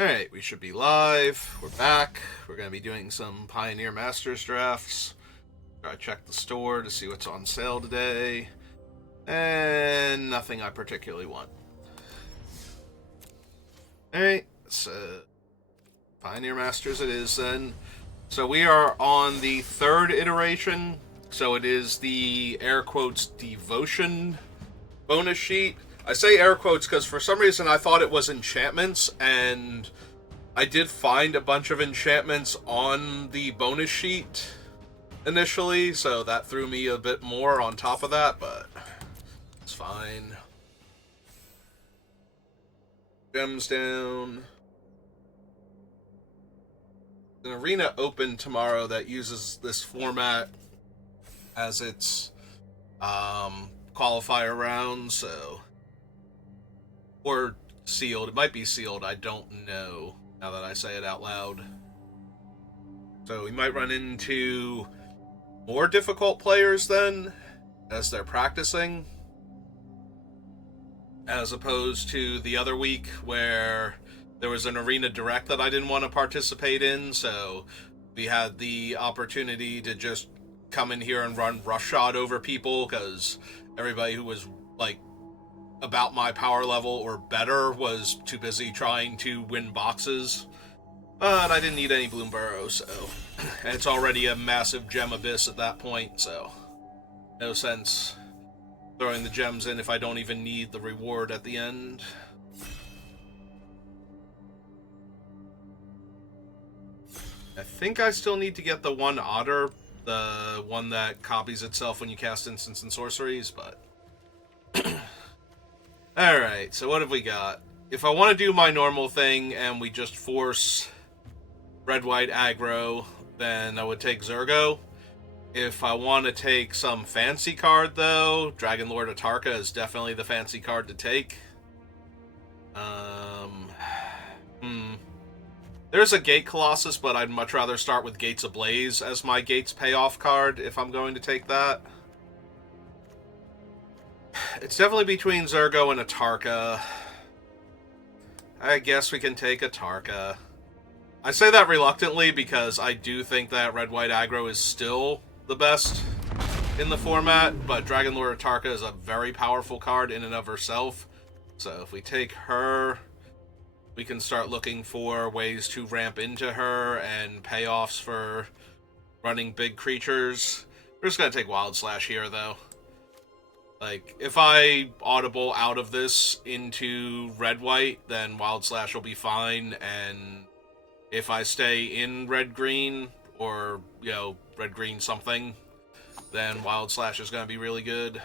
Alright, we should be live. We're back. We're going to be doing some Pioneer Masters drafts. Try to check the store to see what's on sale today. And nothing I particularly want. Alright, so Pioneer Masters it is then. So we are on the third iteration. So it is the air quotes devotion bonus sheet. I say air quotes because for some reason I thought it was enchantments, and I did find a bunch of enchantments on the bonus sheet initially, so that threw me a bit more on top of that, but it's fine. Gems down. An arena open tomorrow that uses this format as its qualifier round, so... Or sealed. It might be sealed. I don't know, now that I say it out loud. So we might run into more difficult players then, as they're practicing, as opposed to the other week where there was an arena direct that I didn't want to participate in, so we had the opportunity to just come in here and run roughshod over people, because everybody who was, like, about my power level or better was too busy trying to win boxes. But I didn't need any Bloom Burrow, so... And it's already a massive gem abyss at that point, so... No sense throwing the gems in if I don't even need the reward at the end. I think I still need to get the one otter, the one that copies itself when you cast instants and sorceries, but... Alright, so what have we got? If I want to do my normal thing and we just force red-white aggro, then I would take Zurgo. If I want to take some fancy card, though, Dragonlord Atarka is definitely the fancy card to take. There's a Gate Colossus, but I'd much rather start with Gates Ablaze as my Gates payoff card if I'm going to take that. It's definitely between Zurgo and Atarka. I guess we can take Atarka. I say that reluctantly because I do think that red-white aggro is still the best in the format, but Dragonlord Atarka is a very powerful card in and of herself. So if we take her, we can start looking for ways to ramp into her and payoffs for running big creatures. We're just going to take Wild Slash here, though. Like, if I audible out of this into red-white, then Wild Slash will be fine, and if I stay in red-green, or, you know, red-green something, then Wild Slash is going to be really good.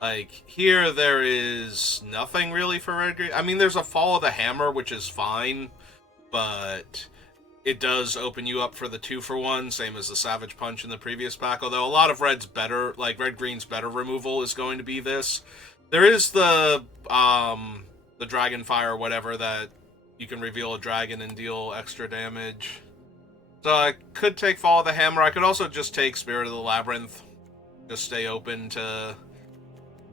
Like, here there is nothing really for red-green. I mean, there's a Fall of the Hammer, which is fine, but... It does open you up for the 2-for-1, same as the Savage Punch in the previous pack, although a lot of red's better, like red-green's better removal is going to be this. There is the Dragonfire or whatever that you can reveal a dragon and deal extra damage. So I could take Fall of the Hammer. I could also just take Spirit of the Labyrinth. Just stay open to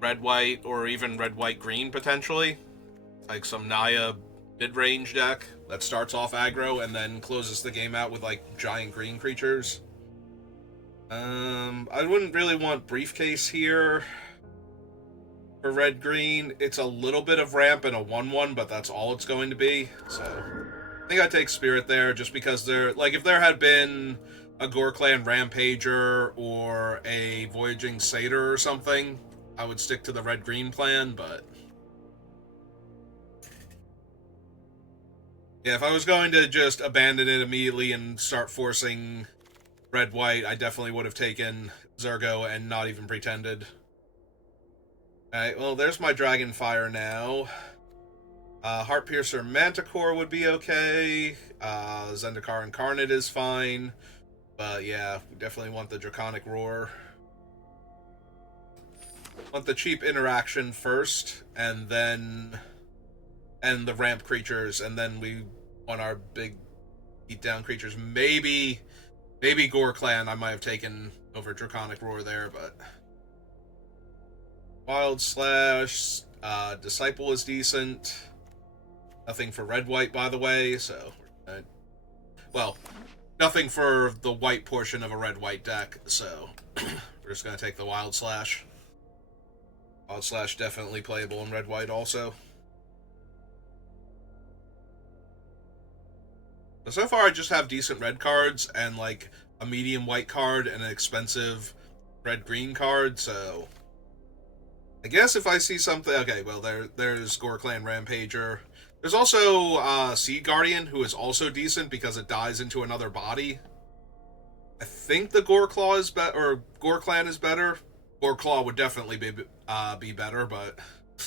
red-white or even red-white-green potentially. Like some Naya mid-range deck that starts off aggro and then closes the game out with, like, giant green creatures. I wouldn't really want Briefcase here for red-green. It's a little bit of ramp and a 1/1, but that's all it's going to be. So, I think I'd take Spirit there, just because there, like, if there had been a Gore-Clan Rampager or a Voyaging Satyr or something, I would stick to the red-green plan, but... Yeah, if I was going to just abandon it immediately and start forcing red-white, I definitely would have taken Zurgo and not even pretended. Alright, well, there's my Dragonfire now. Heartpiercer Manticore would be okay. Zendikar Incarnate is fine. But yeah, we definitely want the Draconic Roar. Want the cheap interaction first, and then... and the ramp creatures, and then we want our big beat-down creatures. Maybe Gore Clan I might have taken over Draconic Roar there, but... Wild Slash, Disciple is decent. Nothing for red-white, by the way, so... well, nothing for the white portion of a red-white deck, so... we're just gonna take the Wild Slash. Wild Slash definitely playable in red-white also. But so far I just have decent red cards, and like a medium white card, and an expensive red-green card, so... I guess if I see something... okay, well, there's Gore Clan Rampager. There's also Seed Guardian, who is also decent because it dies into another body. I think the Gore Claw is better, or Gore Clan is better. Gore Claw would definitely be better, but I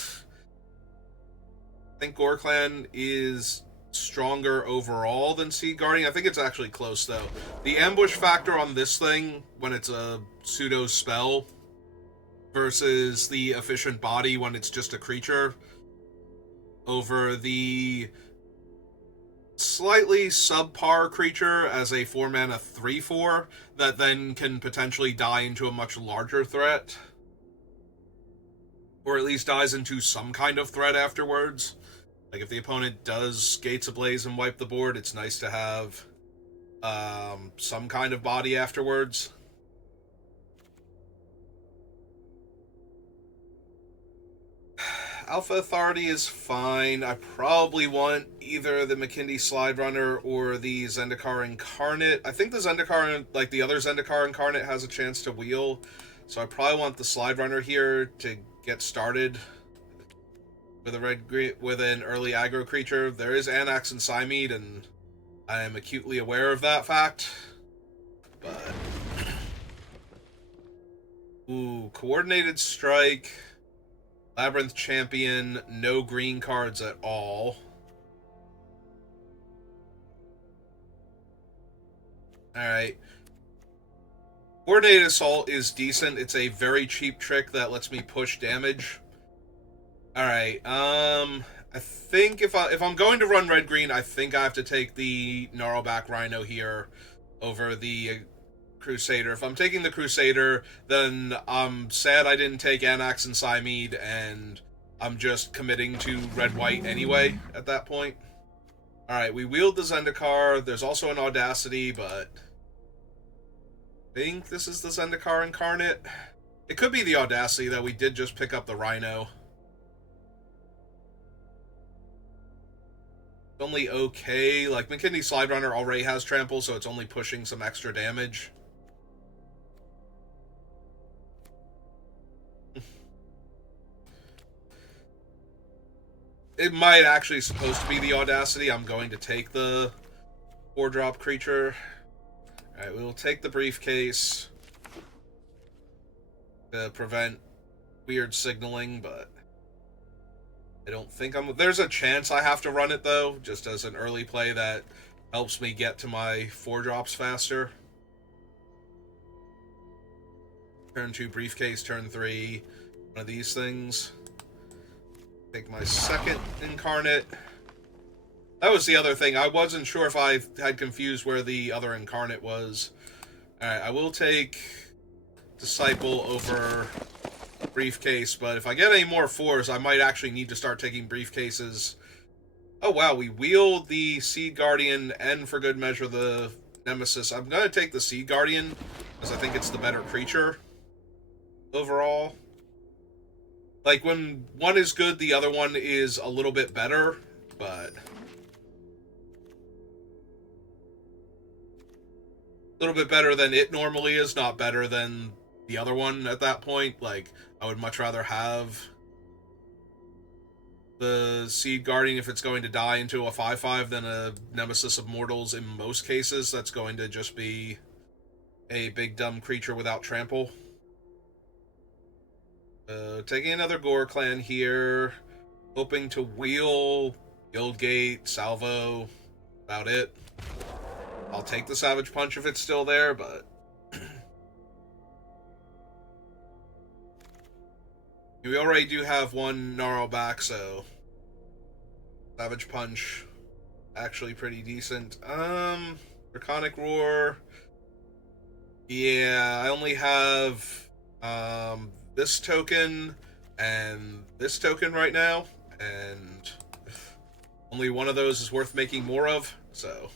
think Gore Clan is stronger overall than Seed Guardian. I think it's actually close, though. The ambush factor on this thing, when it's a pseudo spell, versus the efficient body when it's just a creature, over the slightly subpar creature as a 4-mana 3/4 that then can potentially die into a much larger threat. Or at least dies into some kind of threat afterwards. Like, if the opponent does Gates Ablaze and wipe the board, it's nice to have some kind of body afterwards. Alpha Authority is fine. I probably want either the McKindy Slide Runner or the Zendikar Incarnate. I think the Zendikar, like the other Zendikar Incarnate, has a chance to wheel, so I probably want the Slide Runner here to get started with an early aggro creature. There is Anax and Psymead, and I am acutely aware of that fact. But ooh, Coordinated Strike. Labyrinth Champion, no green cards at all. Alright. Coordinated Assault is decent. It's a very cheap trick that lets me push damage. Alright, I think if I'm going to run red-green, I think I have to take the Gnarlback Rhino here over the Crusader. If I'm taking the Crusader, then I'm sad I didn't take Anax and Psymead, and I'm just committing to red-white anyway at that point. Alright, we wield the Zendikar. There's also an Audacity, but I think this is the Zendikar Incarnate. It could be the Audacity, that we did just pick up the Rhino. It's only okay. Like, McKindy Slide Runner already has Trample, so it's only pushing some extra damage. It might actually supposed to be the Audacity. I'm going to take the 4-drop creature. Alright, we will take the Briefcase to prevent weird signaling, but I don't think I'm... there's a chance I have to run it, though, just as an early play that helps me get to my 4-drops faster. Turn 2 Briefcase, turn 3 one of these things. Take my second Incarnate. That was the other thing. I wasn't sure if I had confused where the other Incarnate was. Alright, I will take Disciple over Briefcase, but if I get any more 4s, I might actually need to start taking Briefcases. Oh wow, we wield the Seed Guardian and, for good measure, the Nemesis. I'm going to take the Seed Guardian, because I think it's the better creature overall. Like, when one is good, the other one is a little bit better, but... a little bit better than it normally is, not better than the other one at that point. Like, I would much rather have the Seed Guardian if it's going to die into a 5/5 than a Nemesis of Mortals in most cases. That's going to just be a big dumb creature without trample. Taking another Gore Clan here, hoping to wheel Guildgate, Salvo, about it. I'll take the Savage Punch if it's still there, but we already do have one Gnarlback, so Savage Punch actually pretty decent. Draconic Roar. Yeah, I only have this token and this token right now, and only one of those is worth making more of, so...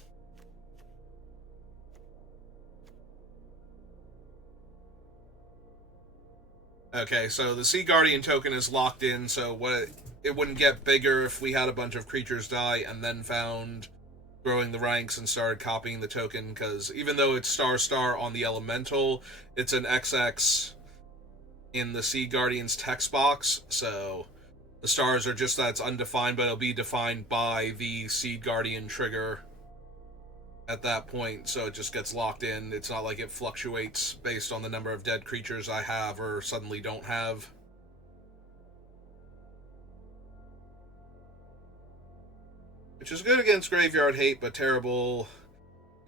Okay, so the Sea Guardian token is locked in, so it wouldn't get bigger if we had a bunch of creatures die and then found growing the ranks and started copying the token, because even though it's star on the elemental, it's an XX in the Sea Guardian's text box, so the stars are just that it's undefined, but it'll be defined by the Sea Guardian trigger at that point, so it just gets locked in. It's not like it fluctuates based on the number of dead creatures I have or suddenly don't have. Which is good against Graveyard Hate, but terrible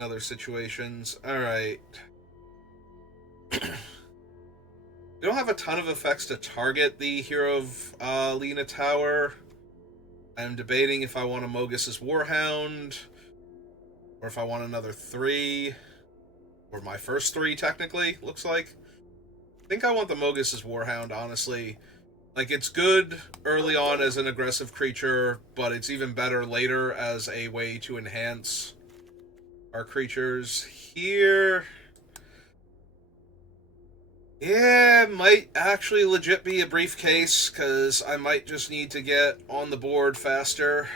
in other situations. Alright. We don't have a ton of effects to target the Hero of Lena Tower. I'm debating if I want a Mogus's Warhound, or if I want another 3, or my first 3, technically, looks like. I think I want the Mogus's Warhound, honestly. Like, it's good early on as an aggressive creature, but it's even better later as a way to enhance our creatures. Here... yeah, might actually legit be a briefcase, because I might just need to get on the board faster.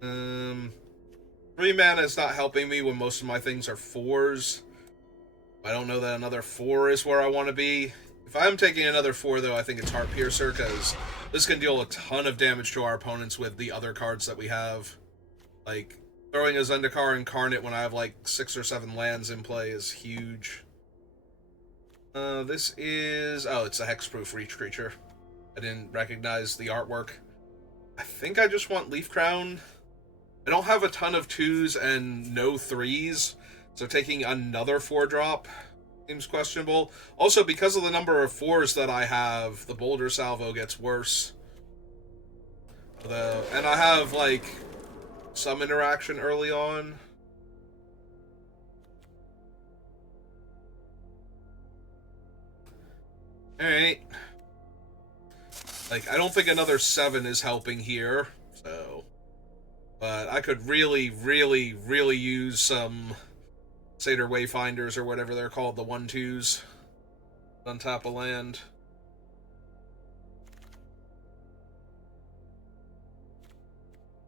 3 mana is not helping me when most of my things are 4s. I don't know that another 4 is where I want to be. If I'm taking another 4, though, I think it's Heart Piercer, because this can deal a ton of damage to our opponents with the other cards that we have. Like, throwing a Zendikar Incarnate when I have, like, 6 or 7 lands in play is huge. This is... oh, it's a Hexproof Reach creature. I didn't recognize the artwork. I think I just want Leaf Crown. I don't have a ton of 2s and no 3s, so taking another 4-drop seems questionable. Also, because of the number of 4s that I have, the Boulder Salvo gets worse. And I have, like, some interaction early on. Alright. Like, I don't think another 7 is helping here, so... but I could really, really, really use some Satyr Wayfinders or whatever they're called, the 1/2s, on top of land.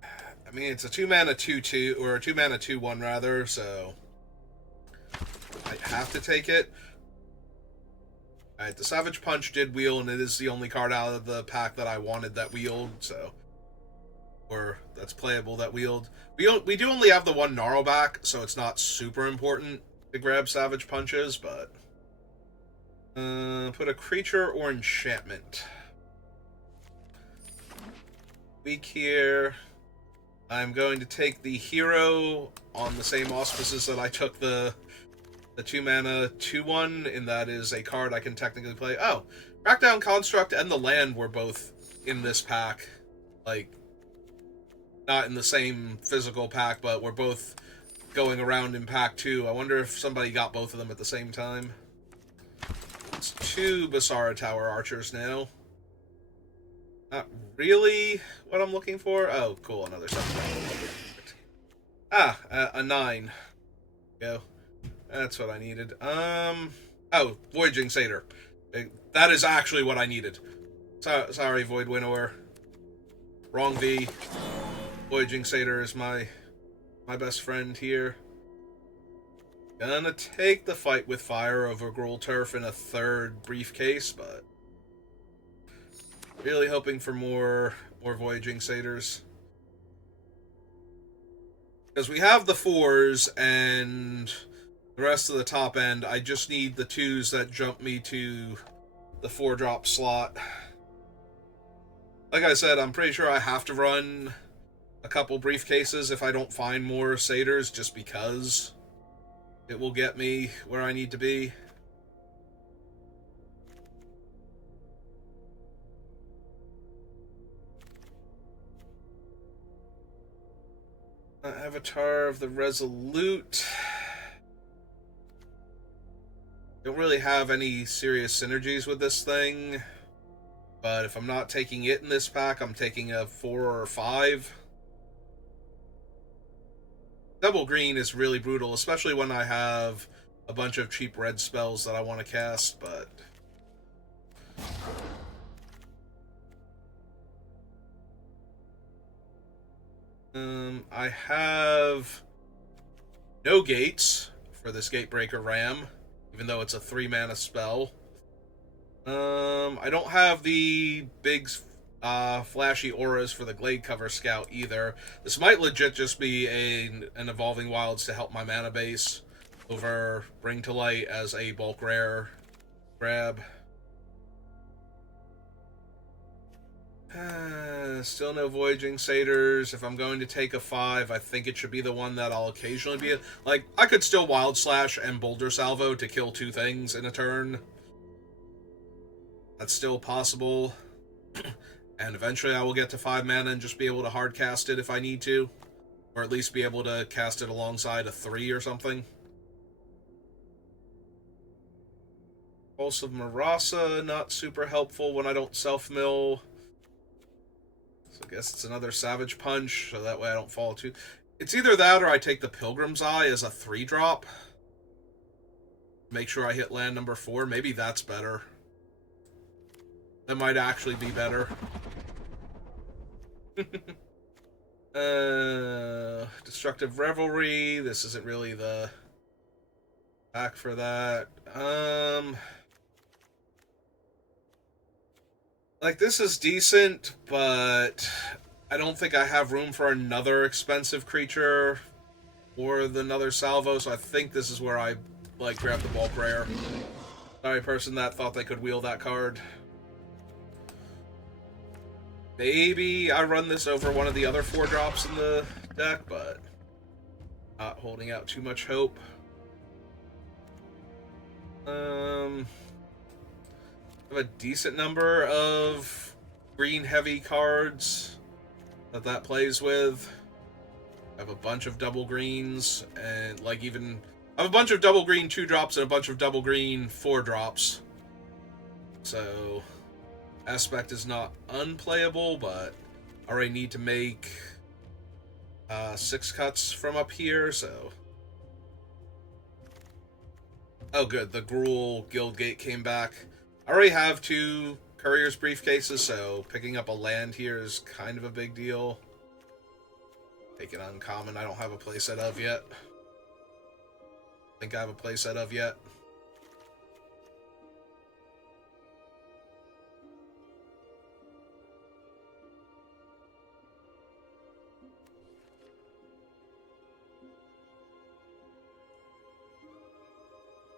I mean, it's a 2-mana 2/2, or a 2-mana 2/1 rather, so I have to take it. Alright, the Savage Punch did wheel, and it is the only card out of the pack that I wanted that wheeled, so... or that's playable that wheeled. We do only have the 1 Gnarlback, so it's not super important to grab Savage Punches, but... put a creature or enchantment. Weak here. I'm going to take the hero on the same auspices that I took the 2-mana 2/1, and that is a card I can technically play. Oh, Crackdown Construct and the land were both in this pack. Like, not in the same physical pack, but we're both going around in pack 2. I wonder if somebody got both of them at the same time. It's 2 Basara Tower Archers now. Not really what I'm looking for. Oh, cool, another 7. Ah, a 9. Go. That's what I needed. Oh, Voyaging Satyr. That is actually what I needed. Sorry, Void Winnower. Wrong V. Voyaging Satyr is my best friend here. Gonna take the fight with fire over Gruul Turf in a 3rd briefcase, but really hoping for more Voyaging Satyrs. Because we have the 4s and the rest of the top end. I just need the 2s that jump me to the 4-drop slot. Like I said, I'm pretty sure I have to run a couple briefcases if I don't find more satyrs, just because it will get me where I need to be. Avatar of the Resolute. Don't really have any serious synergies with this thing. But if I'm not taking it in this pack, I'm taking a 4 or 5. Double green is really brutal, especially when I have a bunch of cheap red spells that I want to cast, but... I have no gates for this Gatebreaker Ram, even though it's a 3-mana spell. I don't have the big flashy auras for the Glade Cover Scout either. This might legit just be an Evolving Wilds to help my mana base over Bring to Light as a bulk rare grab. Still no Voyaging Satyrs. If I'm going to take a 5, I think it should be the one that I'll occasionally be... Like, I could still Wild Slash and Boulder Salvo to kill 2 things in a turn. That's still possible. And eventually I will get to 5 mana and just be able to hard cast it if I need to. Or at least be able to cast it alongside a 3 or something. Pulse of Marasa, not super helpful when I don't self-mill. So I guess it's another Savage Punch, so that way I don't fall too... It's either that or I take the Pilgrim's Eye as a 3-drop. Make sure I hit land number 4. Maybe that's better. That might actually be better. Destructive Revelry. This isn't really the pack for that. Like, this is decent, but I don't think I have room for another expensive creature or another salvo, so I think this is where I, like, grab the bulk rare. Sorry, person that thought they could wheel that card. Maybe I run this over one of the other 4-drops in the deck, but not holding out too much hope. I have a decent number of green-heavy cards that plays with. I have a bunch of double greens, and, like, even... I have a bunch of double green 2-drops and a bunch of double green 4-drops. So... Aspect is not unplayable, but I already need to make 6 cuts from up here, so... Oh good, the Gruul Guildgate came back. I already have 2 Courier's Briefcases, so picking up a land here is kind of a big deal. Take it uncommon, I don't have a playset of yet. Think I have a playset of yet.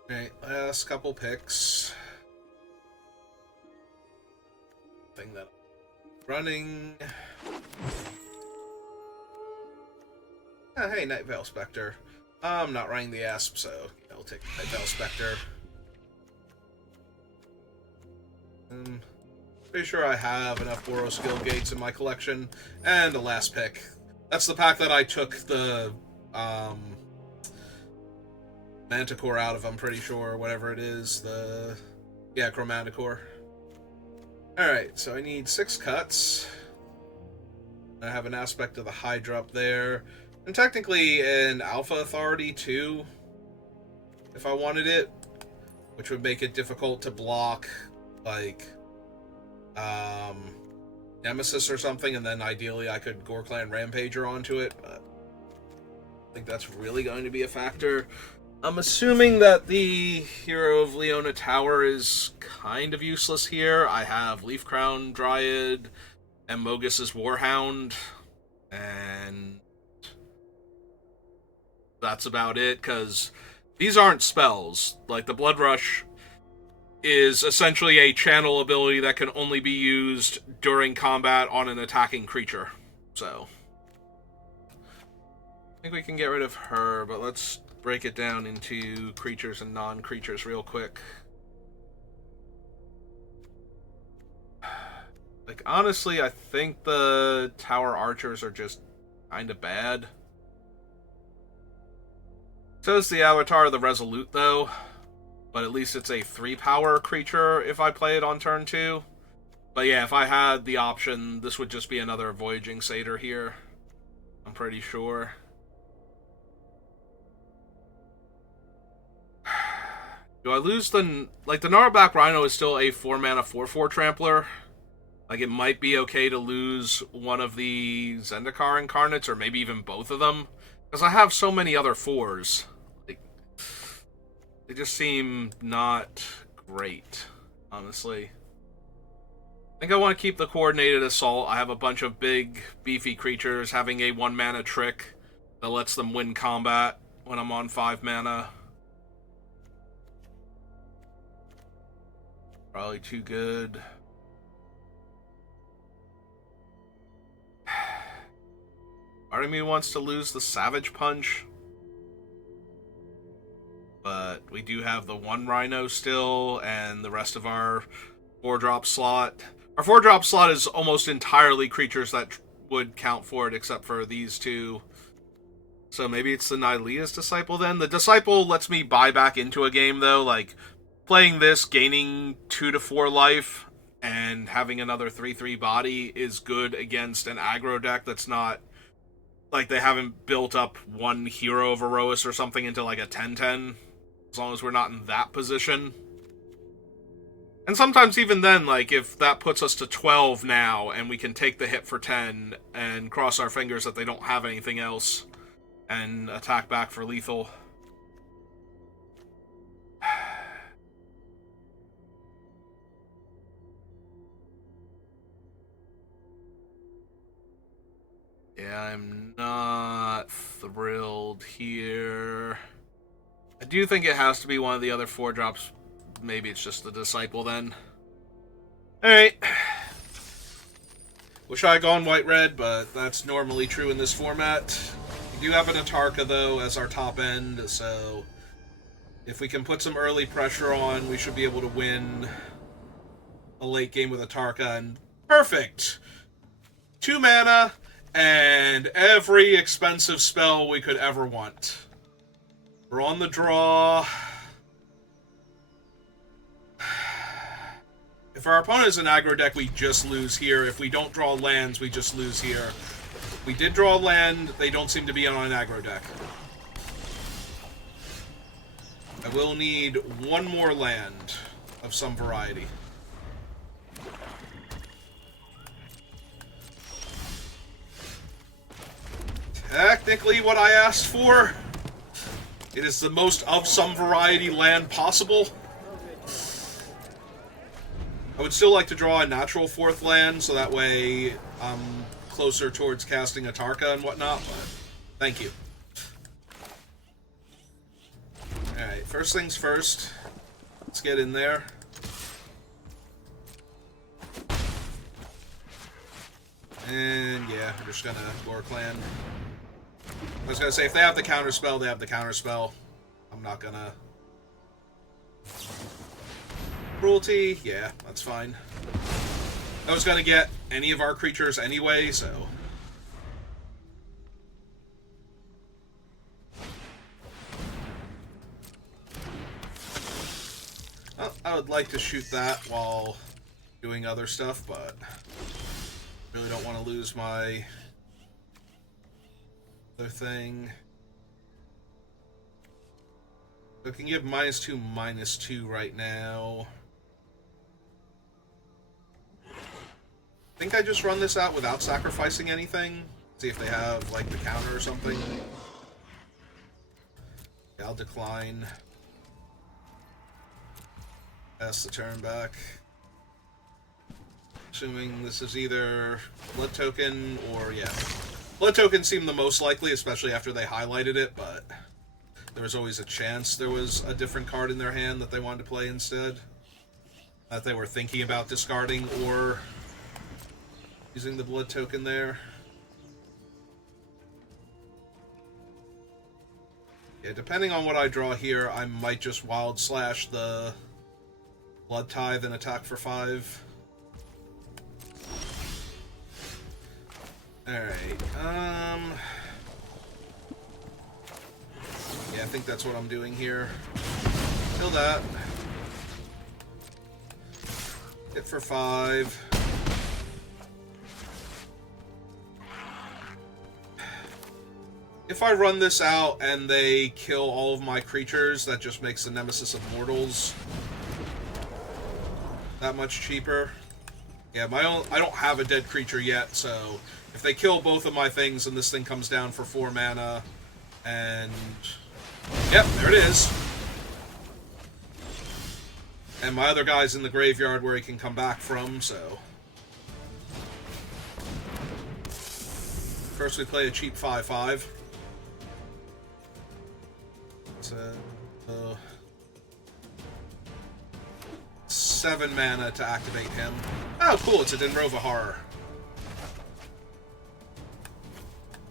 Alright, last couple picks. Thing that I'm running. Oh, hey, Night Veil Spectre. I'm not running the Asp, so I'll take Night Veil Spectre. Pretty sure I have enough Boros Guildgates in my collection. And the last pick. That's the pack that I took the Manticore out of, I'm pretty sure, whatever it is, yeah, Chromanticore. Alright, so I need 6 cuts. I have an aspect of the Hydra up there, and technically an Alpha Authority too, if I wanted it, which would make it difficult to block, like, Nemesis or something, and then ideally I could Gore-Clan Rampager onto it, but I think that's really going to be a factor. I'm assuming that the Hero of Leona Tower is kind of useless here. I have Leaf Crown Dryad and Mogus's Warhound, and that's about it, because these aren't spells. Like, the Blood Rush is essentially a channel ability that can only be used during combat on an attacking creature. So, I think we can get rid of her, but let's break it down into creatures and non-creatures real quick. Like, honestly, I think the Tower Archers are just kind of bad. So is the Avatar of the Resolute, though. but at least it's a 3-power creature if I play it on turn 2. But yeah, if I had the option, this would just be another Voyaging Satyr here. I'm pretty sure. Do I lose the... Like, the Gnarlback Rhino is still a 4-mana 4/4 Trampler. Like, it might be okay to lose one of the Zendikar Incarnates, or maybe even both of them. Because I have so many other 4s. Like, they just seem not great, honestly. I think I want to keep the Coordinated Assault. I have a bunch of big, beefy creatures having a 1-mana trick that lets them win combat when I'm on 5 mana. Probably too good. Part of me wants to lose the Savage Punch. But we do have the 1 Rhino still, and the rest of our 4-drop slot. Our 4-drop slot is almost entirely creatures that would count for it, except for these 2. So maybe it's the Nylea's Disciple then? The Disciple lets me buy back into a game, though. Like, playing this, gaining 2 to 4 life, and having another 3/3 body is good against an aggro deck that's not... Like, they haven't built up one Hero of Erois or something into, like, a 10/10. As long as we're not in that position. And sometimes even then, like, if that puts us to 12 now, and we can take the hit for 10, and cross our fingers that they don't have anything else, and attack back for lethal. Yeah, I'm not thrilled here. I do think it has to be one of the other 4-drops. Maybe it's just the Disciple then. Alright. Wish I had gone white-red, but that's normally true in this format. We do have an Atarka, though, as our top end, so if we can put some early pressure on, we should be able to win a late game with Atarka. And perfect! 2 mana, and every expensive spell we could ever want. We're on the draw. If our opponent is an aggro deck, we just lose here. If we don't draw lands, we just lose here. We did draw land. They don't seem to be on an aggro deck. I will need 1 more land of some variety. Technically what I asked for. It is the most of some variety land possible. I would still like to draw a natural 4th land, so that way I'm closer towards casting Atarka and whatnot, but thank you. Alright, first things first. Let's get in there. And yeah, we're just gonna Gore Clan. I was gonna say, if they have the counterspell, they have the counterspell. I'm not gonna... Cruelty? Yeah, that's fine. I was gonna get any of our creatures anyway, so... Well, I would like to shoot that while doing other stuff, but... really don't want to lose my... other thing. I can give -2/-2 right now. I think I just run this out without sacrificing anything. See if they have, like, the counter or something. Yeah, I'll decline. Pass the turn back. Assuming this is either Blood Token or, yeah. Blood Token seemed the most likely, especially after they highlighted it, but there was always a chance there was a different card in their hand that they wanted to play instead. That they were thinking about discarding or using the Blood Token there. Yeah, depending on what I draw here, I might just Wild Slash the Blood Tithe and attack for 5. Alright, yeah, I think that's what I'm doing here. Kill that. Hit for 5. If I run this out and they kill all of my creatures, that just makes the Nemesis of Mortals that much cheaper. Yeah, I don't have a dead creature yet, so if they kill both of my things and this thing comes down for 4 mana, and... Yep, there it is. And my other guy's in the graveyard where he can come back from, so... First we play a cheap 5/5. 7 mana to activate him. Oh, cool, it's a Denrova Horror.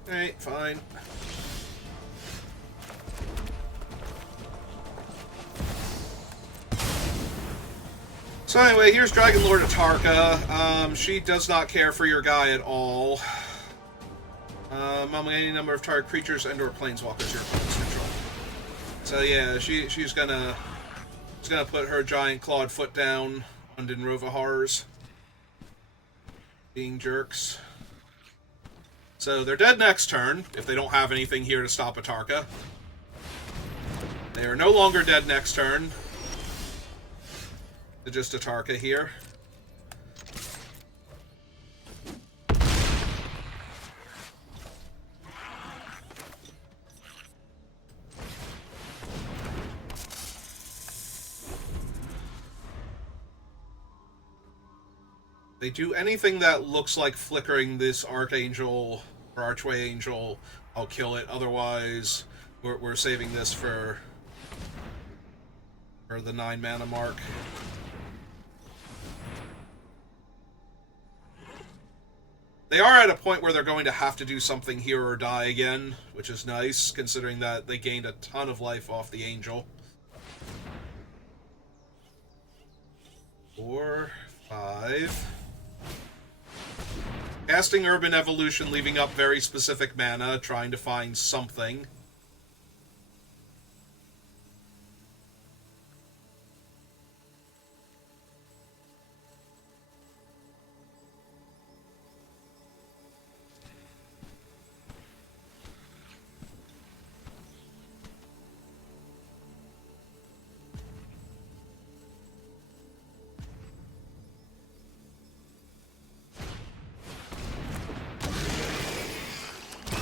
Alright, fine. So anyway, here's Dragonlord Atarka. She does not care for your guy at all. Among any number of target creatures and/or planeswalkers your opponents control. So yeah, she's gonna put her giant clawed foot down on Denrova Horrors. Being jerks. So they're dead next turn, if they don't have anything here to stop Atarka. They are no longer dead next turn. They're just Atarka here. They do anything that looks like flickering this Archangel or Archway Angel, I'll kill it. Otherwise, we're saving this for the 9 mana mark. They are at a point where they're going to have to do something here or die again, which is nice, considering that they gained a ton of life off the Angel. 4, 5... Casting Urban Evolution, leaving up very specific mana, trying to find something.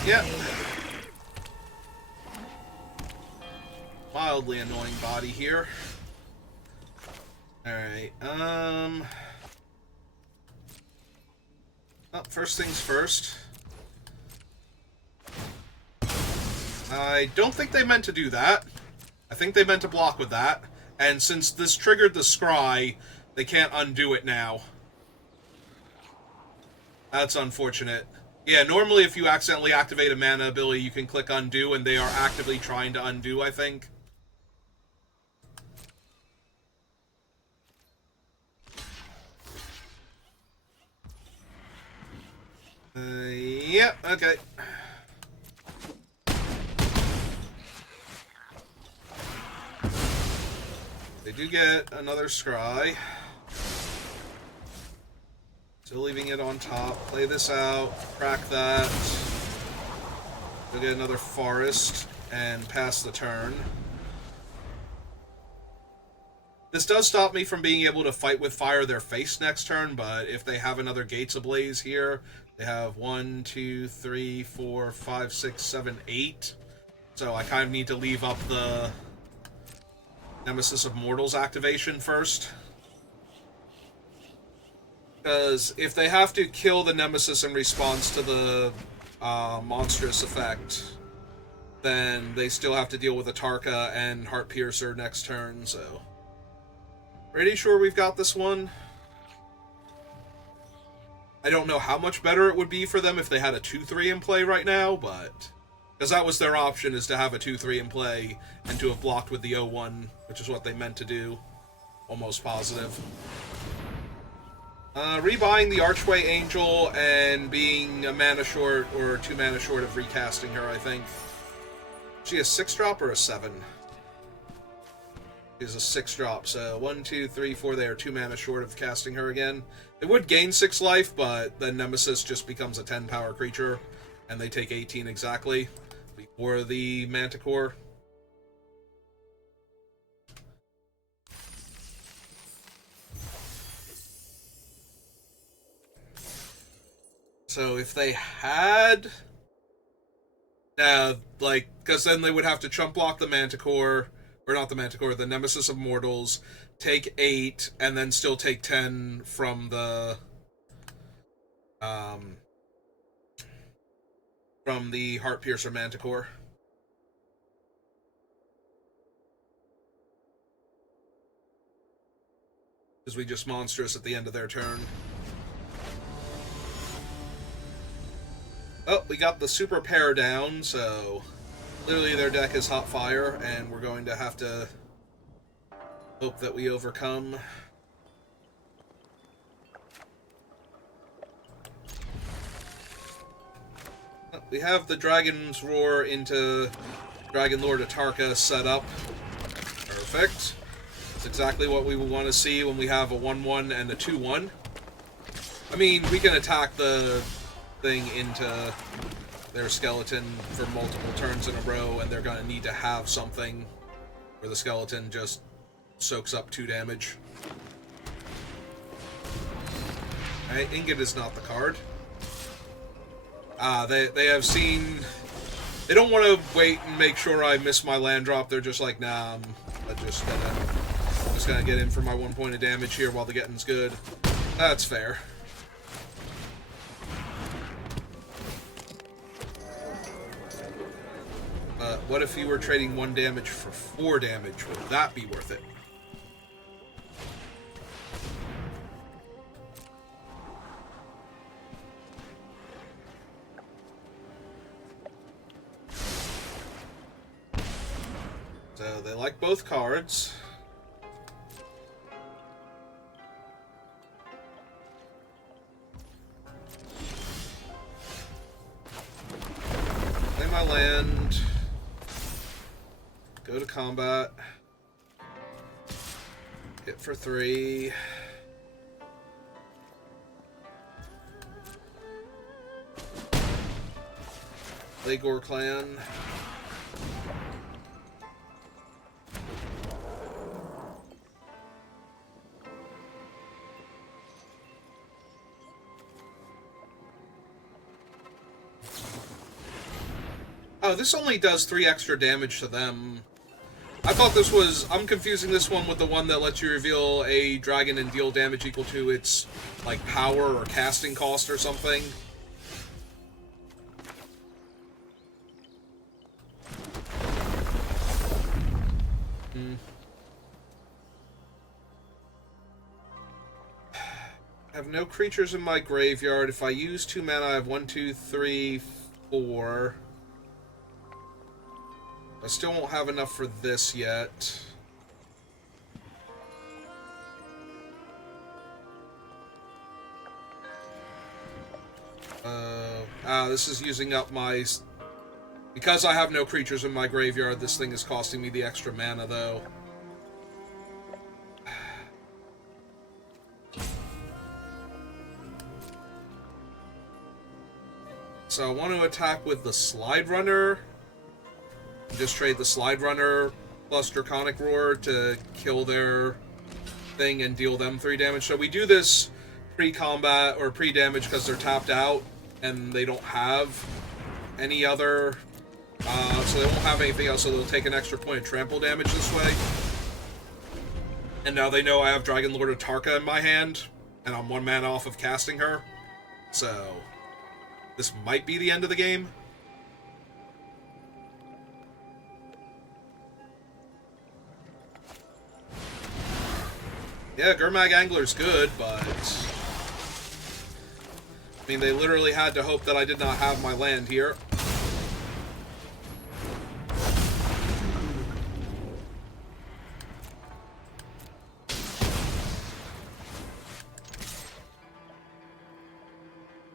Yep. Mildly annoying body here. Alright, oh, first things first. I don't think they meant to do that. I think they meant to block with that. And since this triggered the scry, they can't undo it now. That's unfortunate. Yeah, normally if you accidentally activate a mana ability, you can click undo, and they are actively trying to undo, I think. Yeah, okay. They do get another scry. Still leaving it on top. Play this out. Crack that. They'll get another forest and pass the turn. This does stop me from being able to fight with fire their face next turn, but if they have another Gates Ablaze here, they have 1, 2, 3, 4, 5, 6, 7, 8. So I kind of need to leave up the Nemesis of Mortals activation first. Because if they have to kill the Nemesis in response to the monstrous effect, then they still have to deal with Atarka and Heartpiercer next turn, so... Pretty sure we've got this one. I don't know how much better it would be for them if they had a 2-3 in play right now, but... Because that was their option, is to have a 2-3 in play, and to have blocked with the 0-1, which is what they meant to do. Almost positive. Rebuying the Archway Angel and being a mana short, or 2 mana short of recasting her, I think. Is she a 6-drop or a 7? Is a 6-drop, so 1, 2, 3, 4. They are 2 mana short of casting her again. They would gain 6 life, but then Nemesis just becomes a 10 power creature, and they take 18 exactly before the Manticore. So if they had... because then they would have to chump block the Manticore, or not the Manticore, the Nemesis of Mortals, take 8, and then still take 10 from the... from the Heartpiercer Manticore. Because we just monstrous at the end of their turn. Oh, we got the super pair down, so clearly their deck is hot fire, and we're going to have to hope that we overcome. We have the Dragon's Roar into Dragonlord Atarka set up. Perfect. That's exactly what we want to see when we have a 1-1 and a 2-1. I mean, we can attack the thing into their skeleton for multiple turns in a row, and they're going to need to have something where the skeleton just soaks up 2 damage. Alright, Ingot is not the card. They have seen... They don't want to wait and make sure I miss my land drop. They're just like, nah, I'm just gonna get in for my 1 point of damage here while the getting's good. That's fair. What if you were trading 1 damage for 4 damage? Would that be worth it? So they like both cards. Play my land. Go to combat. Hit for 3. Play Gore Clan. Oh, this only does 3 extra damage to them. I thought this was... I'm confusing this one with the one that lets you reveal a dragon and deal damage equal to its, like, power or casting cost or something. I have no creatures in my graveyard. If I use 2 mana, I have 1, 2, 3, 4... I still won't have enough for this yet. This is using up my... Because I have no creatures in my graveyard, this thing is costing me the extra mana, though. So I want to attack with the Slide Runner. Just trade the Slide Runner plus Draconic Roar to kill their thing and deal them 3 damage. So we do this pre-combat or pre-damage because they're tapped out and they don't have any other... so they won't have anything else, so they'll take an extra point of trample damage this way. And now they know I have Dragonlord Atarka in my hand, and I'm 1 mana off of casting her. So this might be the end of the game. Yeah, Gurmag Angler's good, but... I mean, they literally had to hope that I did not have my land here.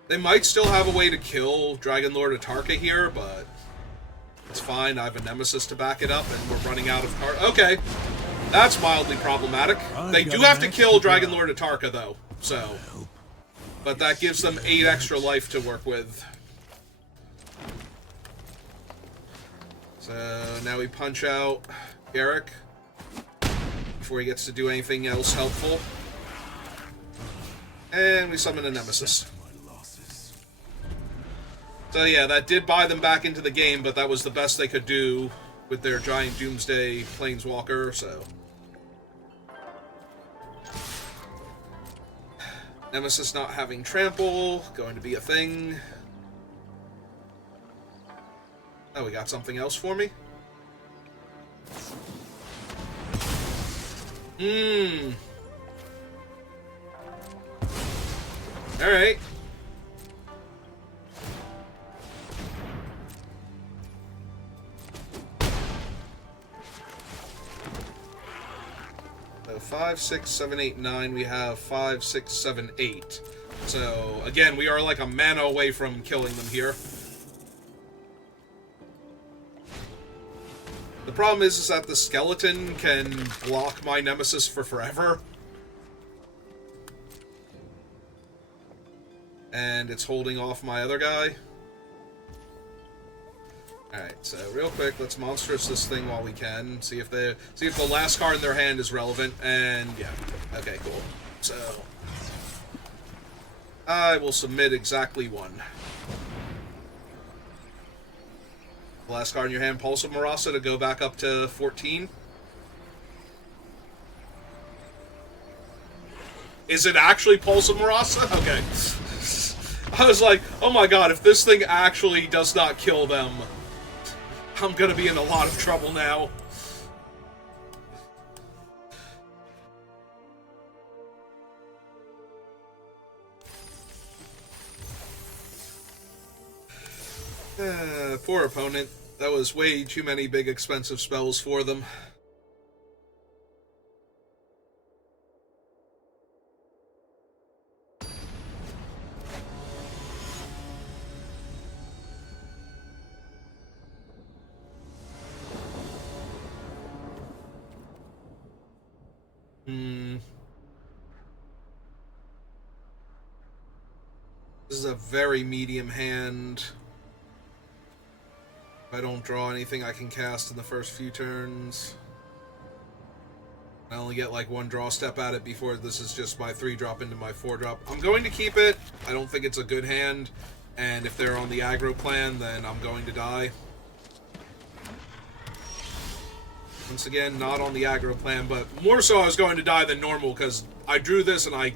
They might still have a way to kill Dragonlord Atarka here, but... It's fine, I have a Nemesis to back it up, and we're running out of cards. Okay! That's mildly problematic. They do have to kill Dragonlord Atarka, though, so... But that gives them 8 extra life to work with. So now we punch out Garrick before he gets to do anything else helpful. And we summon a Nemesis. So yeah, that did buy them back into the game, but that was the best they could do with their giant Doomsday Planeswalker, so... Nemesis not having trample, going to be a thing. Oh, we got something else for me? Alright. So 5, 6, 7, 8, 9. We have 5, 6, 7, 8. So, again, we are like a mana away from killing them here. The problem is that the skeleton can block my Nemesis for forever. And it's holding off my other guy. Alright, so real quick, let's monstrous this thing while we can. See if the last card in their hand is relevant, and yeah. Okay, cool. So I will submit exactly 1. The last card in your hand, Pulse of Marasa, to go back up to 14. Is it actually Pulse of Marasa? Okay. I was like, oh my god, if this thing actually does not kill them, I'm gonna be in a lot of trouble now. Poor opponent. That was way too many big expensive spells for them. This is a very medium hand. If I don't draw anything I can cast in the first few turns. I only get like 1 draw step at it before this is just my 3-drop into my 4-drop. I'm going to keep it. I don't think it's a good hand. And if they're on the aggro plan, then I'm going to die. Once again, not on the aggro plan, but more so I was going to die than normal because I drew this and I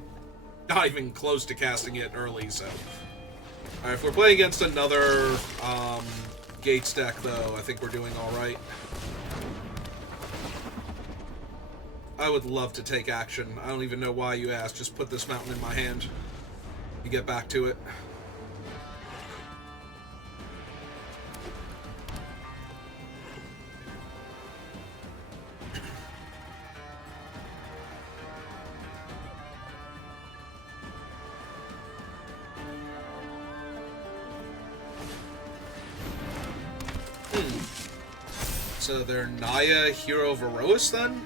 not even close to casting it early, so. Alright, if we're playing against another Gates deck, though, I think we're doing alright. I would love to take action. I don't even know why you asked. Just put this mountain in my hand. You get back to it. So they're Naya, Hero of Erois, then?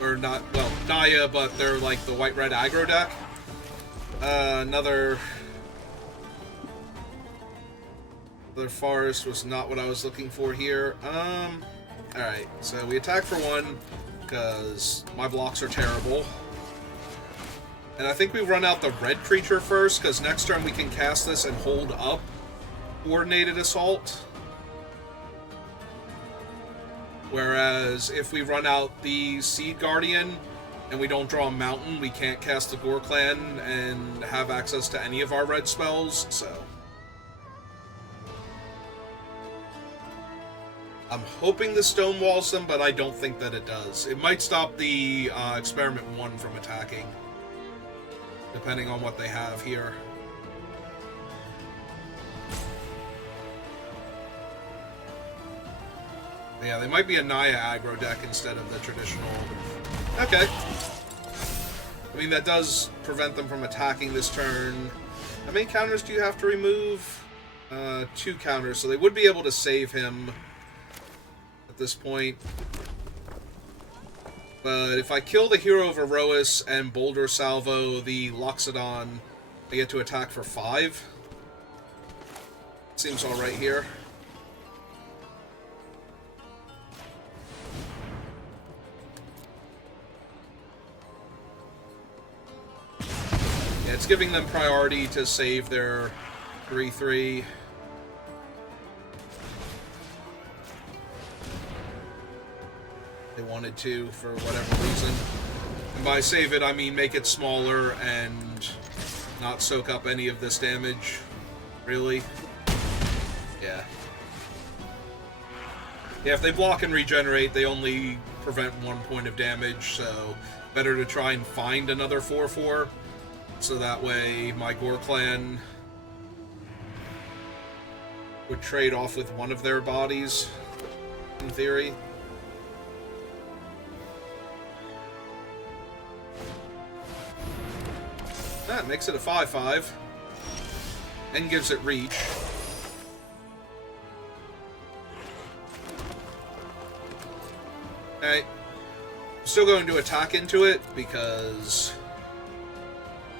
Or not, well, Naya, but they're like the white-red aggro deck. Another forest was not what I was looking for here. Alright, so we attack for 1, because my blocks are terrible. And I think we run out the red creature first, because next turn we can cast this and hold up Coordinated Assault. Whereas if we run out the Seed Guardian and we don't draw a mountain, we can't cast the Gore Clan and have access to any of our red spells, so. I'm hoping this stonewalls them, but I don't think that it does. It might stop the Experiment 1 from attacking, depending on what they have here. Yeah, they might be a Naya aggro deck instead of the traditional. Okay. I mean, that does prevent them from attacking this turn. How many counters do you have to remove? 2 counters, so they would be able to save him at this point. But if I kill the Hero of Erois and Boulder Salvo the Loxodon, I get to attack for 5. Seems alright here. Yeah, it's giving them priority to save their 3/3. They wanted to, for whatever reason. And by save it, I mean make it smaller and not soak up any of this damage. Really? Yeah. Yeah, if they block and regenerate, they only prevent 1 point of damage, so better to try and find another 4/4, so that way my Gore Clan would trade off with one of their bodies, in theory. That makes it a 5/5, and gives it reach. Okay. I'm still going to attack into it, because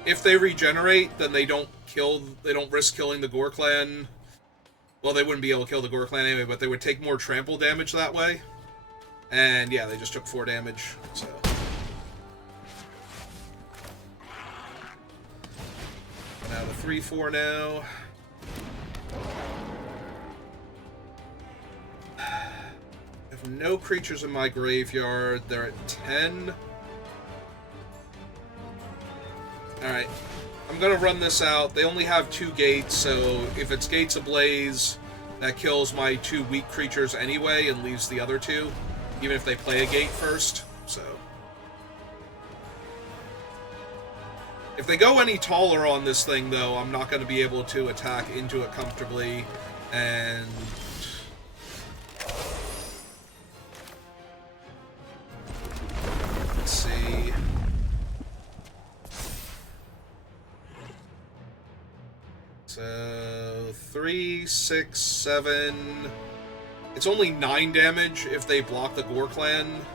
if they regenerate, then they don't risk killing the Gore Clan. Well, they wouldn't be able to kill the Gore Clan anyway, but they would take more trample damage that way. And yeah, they just took 4 damage, so. Now to 3/4 now. I have no creatures in my graveyard. They're at 10. Alright. I'm gonna run this out. They only have 2 gates, so if it's Gates Ablaze, that kills my 2 weak creatures anyway and leaves the other 2, even if they play a gate first, so. If they go any taller on this thing, though, I'm not going to be able to attack into it comfortably, and let's see. So 3, 6, 7. It's only 9 damage if they block the Gore Clan.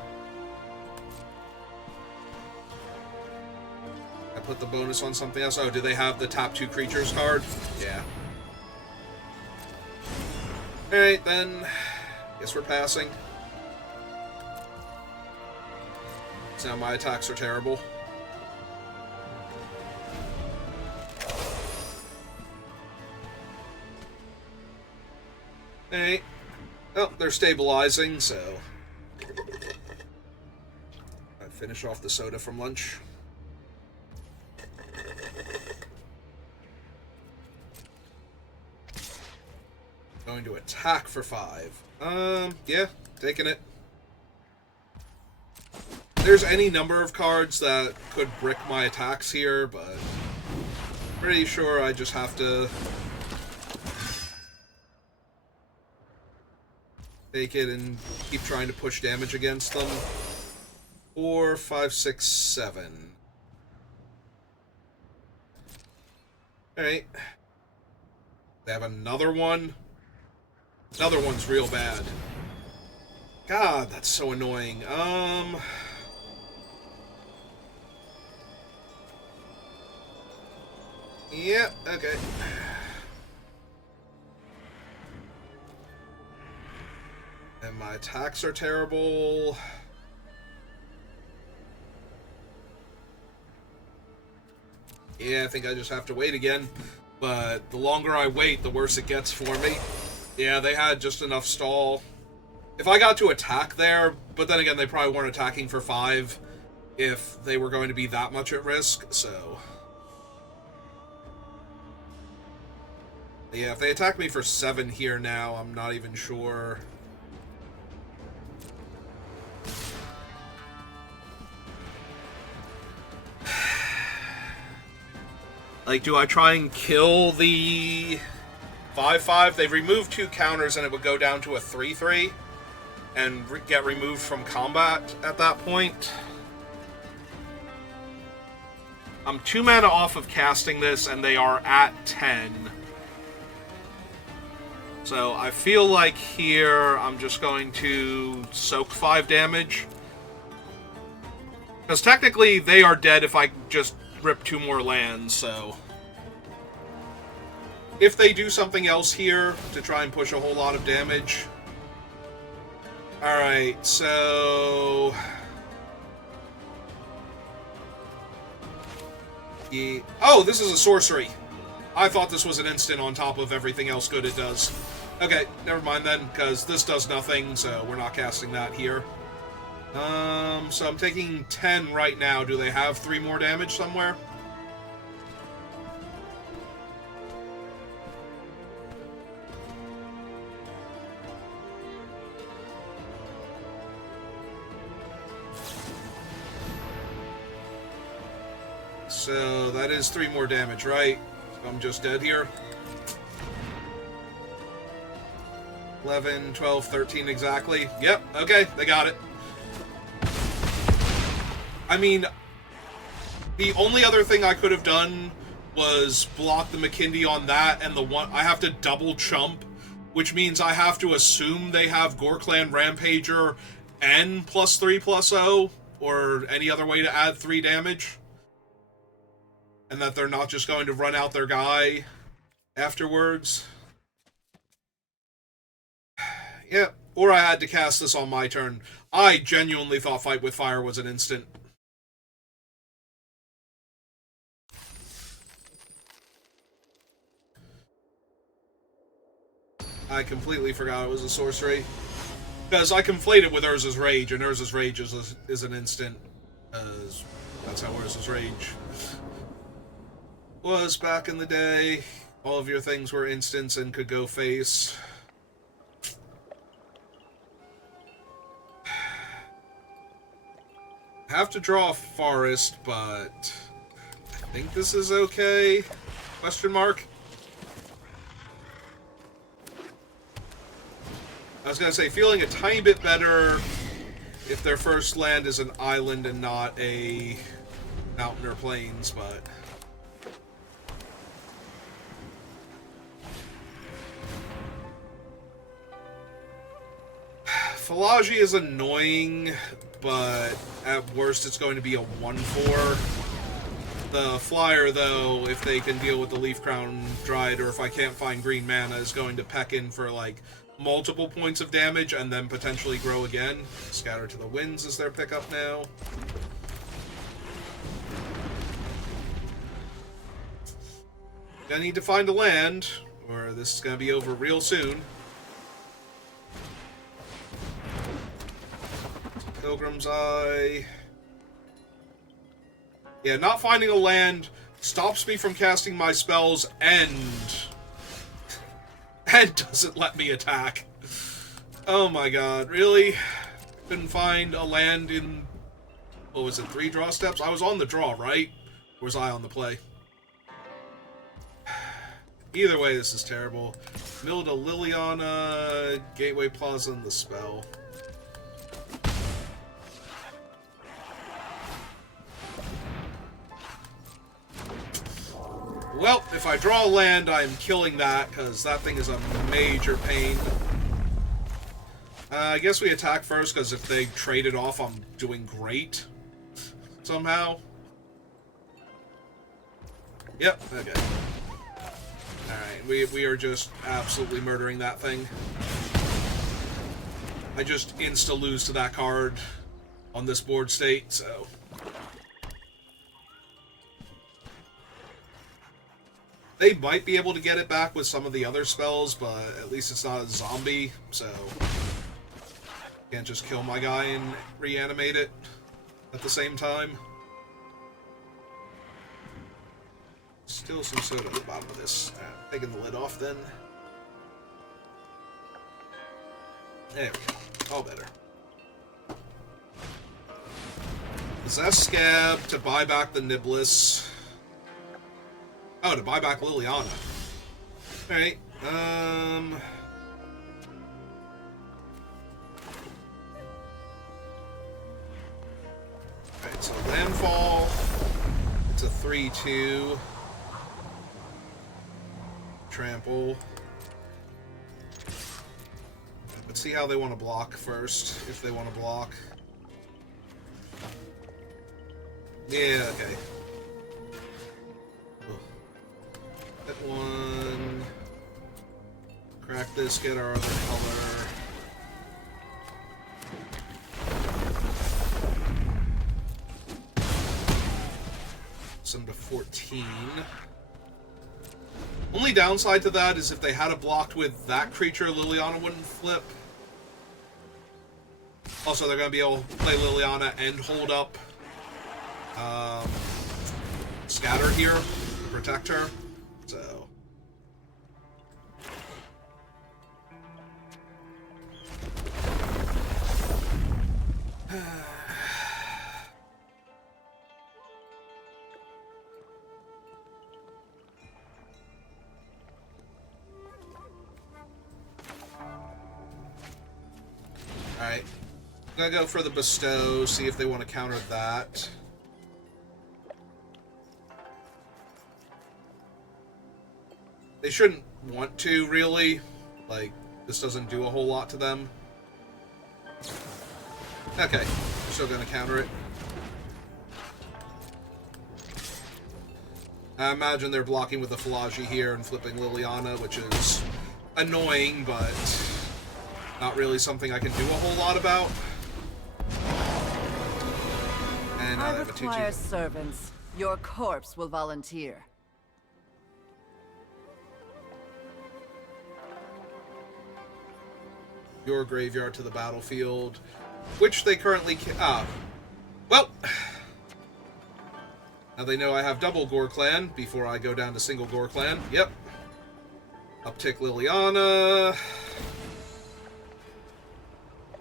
I put the bonus on something else. Oh, do they have the top 2 creatures card? Yeah. Alright, then. Guess we're passing. So now my attacks are terrible. Alright. Oh, they're stabilizing, so I finish off the soda from lunch. Going to attack for 5. Yeah, taking it. There's any number of cards that could brick my attacks here, but pretty sure I just have to take it and keep trying to push damage against them. 4, 5, 6, 7. Alright. They have another one. Another one's real bad. God, that's so annoying. Yeah, okay. And my attacks are terrible. Yeah, I think I just have to wait again. But the longer I wait, the worse it gets for me. Yeah, they had just enough stall. If I got to attack there, but then again, they probably weren't attacking for 5 if they were going to be that much at risk, so. Yeah, if they attack me for 7 here now, I'm not even sure. Like, do I try and kill the 5/5? They've removed 2 counters and it would go down to a 3/3 and get removed from combat at that point. I'm 2 mana off of casting this and they are at 10. So I feel like here I'm just going to soak 5 damage. Because technically, they are dead if I just rip 2 more lands, so... If they do something else here to try and push a whole lot of damage... Alright, so... Yeah. Oh, this is a sorcery. I thought this was an instant on top of everything else good it does. Okay, never mind then, because this does nothing, so we're not casting that here. So I'm taking 10 right now. Do they have 3 more damage somewhere? So that is 3 more damage, right? I'm just dead here. 11, 12, 13 exactly. Yep, okay, they got it. I mean, the only other thing I could have done was block the McKindy on that, and the one I have to double chump, which means I have to assume they have Gorklan Rampager and +3/+0, or any other way to add 3 damage. And that they're not just going to run out their guy afterwards. Yeah, or I had to cast this on my turn. I genuinely thought Fight with Fire was an instant. I completely forgot it was a sorcery. Because I conflated with Urza's Rage, and Urza's Rage is an instant. That's how Urza's Rage was back in the day. All of your things were instants and could go face. Have to draw a forest, but I think this is okay? Question mark? I was gonna say, feeling a tiny bit better if their first land is an island and not a mountain or plains, but... Philology is annoying, but at worst it's going to be a 1/4. The flyer, though, if they can deal with the Leaf Crown Dryad, or if I can't find green mana, is going to peck in for, like, multiple points of damage and then potentially grow again. Scatter to the Winds is their pickup now. Gonna need to find a land, or this is gonna be over real soon. Pilgrim's Eye. Yeah, not finding a land stops me from casting my spells and doesn't let me attack. Oh my god, really? Couldn't find a land in... What was it, 3 draw steps? I was on the draw, right? Or was I on the play? Either way, this is terrible. Milda Liliana, Gateway Plaza, and the spell. Well, if I draw a land, I'm killing that, because that thing is a major pain. I guess we attack first, because if they trade it off, I'm doing great. Somehow. Yep, okay. Alright, we are just absolutely murdering that thing. I just insta-lose to that card on this board state, so... They might be able to get it back with some of the other spells, but at least it's not a zombie, so... Can't just kill my guy and reanimate it at the same time. Still some soda at the bottom of this. Taking the lid off then. There we go. All better. Possess Scab to buy back the Niblis. Oh, to buy back Liliana. Alright, Alright, so Landfall. It's a 3/2. Trample. Let's see how they want to block first, if they want to block. Yeah, okay. Hit one. Crack this, get our other color. Some to 14. Only downside to that is if they had it blocked with that creature, Liliana wouldn't flip. Also, they're going to be able to play Liliana and hold up Scatter here to protect her. So... Alright. I'm gonna go for the Bestow, see if they want to counter that. They shouldn't want to, really. Like, this doesn't do a whole lot to them. Okay, we're still gonna counter it. I imagine they're blocking with the Falaji here and flipping Liliana, which is annoying, but not really something I can do a whole lot about. And I require servants. Your corpse will volunteer. Your graveyard to the battlefield, which they currently can. Well, now they know I have double Gore Clan before I go down to single Gore Clan. Yep. Uptick Liliana.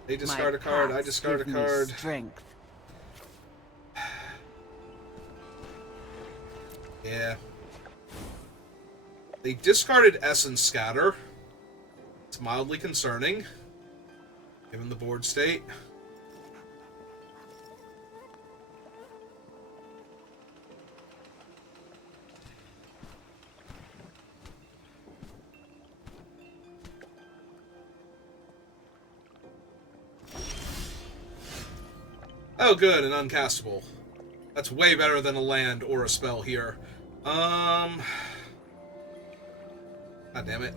They discard a card. I discard a card. Strength. Yeah. They discarded Essence Scatter. It's mildly concerning, given the board state. Oh, good, an uncastable. That's way better than a land or a spell here. God damn it.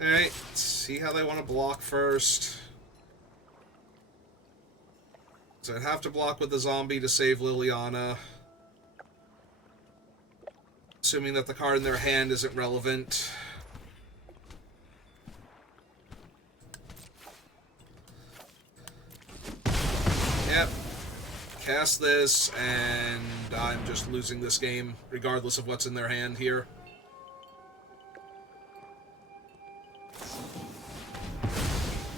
Alright, let's see how they want to block first. So I'd have to block with the zombie to save Liliana. Assuming that the card in their hand isn't relevant. Yep. Cast this, and I'm just losing this game, regardless of what's in their hand here.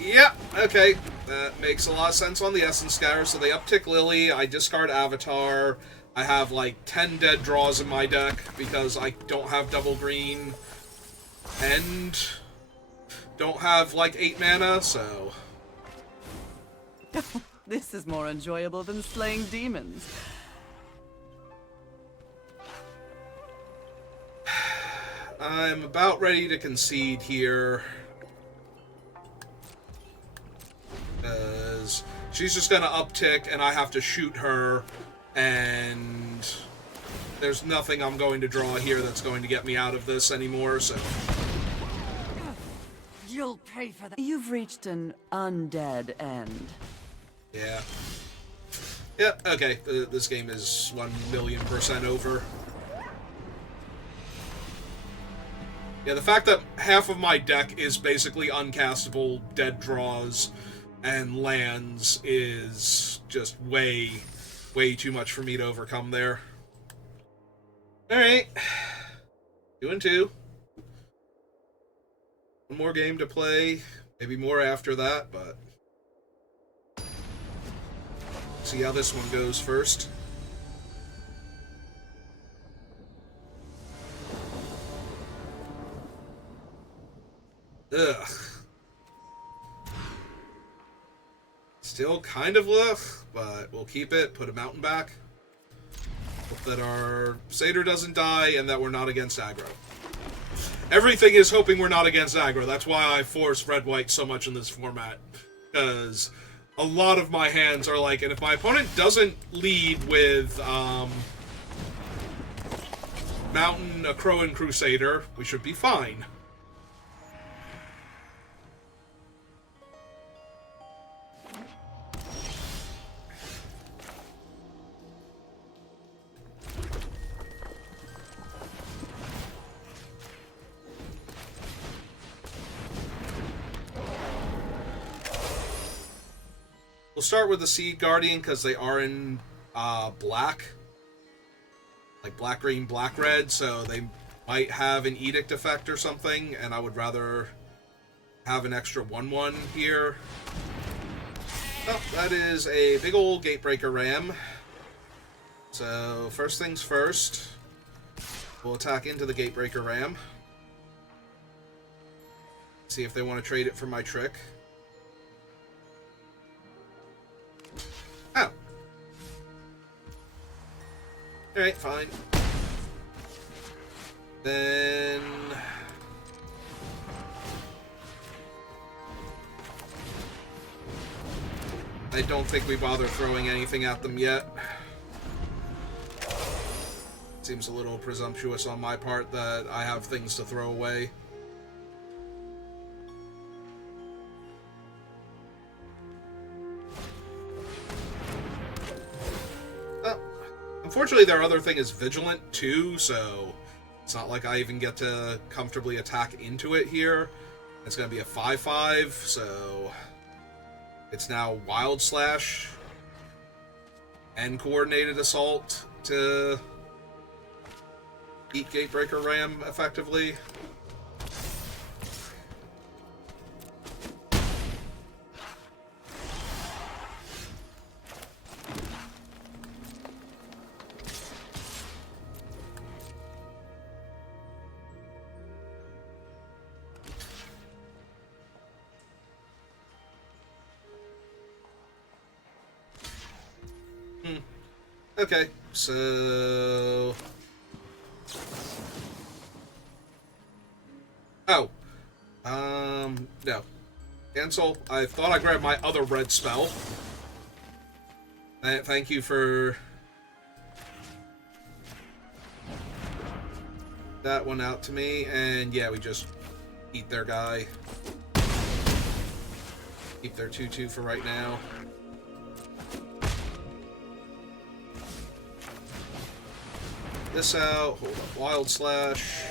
Yep, okay. That makes a lot of sense on the Essence Scatter. So they uptick Lily, I discard Avatar. I have like 10 dead draws in my deck because I don't have double green and don't have like 8 mana, so... This is more enjoyable than slaying demons. I'm about ready to concede here. Because she's just gonna uptick and I have to shoot her, and there's nothing I'm going to draw here that's going to get me out of this anymore, so... You'll pay for that. You've reached an undead end. Yeah. Yeah, okay. This game is 1,000,000% over. Yeah, the fact that half of my deck is basically uncastable dead draws and lands is just way too much for me to overcome there. Alright. 2-2. One more game to play. Maybe more after that, but... see how this one goes first. Ugh. Still kind of ugh, but we'll keep it. Put a mountain back. Hope that our Satyr doesn't die and that we're not against aggro. Everything is hoping we're not against aggro. That's why I force red-white so much in this format. Because a lot of my hands are like, and if my opponent doesn't lead with Mountain, a Crow, and Crusader, we should be fine. We'll start with the Seed Guardian because they are in black. Like black, green, black, red, so they might have an Edict effect or something, and I would rather have an extra 1/1 here. Oh, that is a big old Gatebreaker Ram. So, first things first, we'll attack into the Gatebreaker Ram. See if they want to trade it for my trick. Oh. Alright, fine. Then... I don't think we bother throwing anything at them yet. Seems a little presumptuous on my part that I have things to throw away. Unfortunately, their other thing is Vigilant, too, so it's not like I even get to comfortably attack into it here. It's going to be a 5/5, so it's now Wild Slash and Coordinated Assault to eat Gatebreaker Ram effectively. Okay, so... Oh. No. Cancel. I thought I grabbed my other red spell. Thank you for... that one out to me, and yeah, we just eat their guy. Keep their 2/2 for right now. This out, hold up Wild Slash,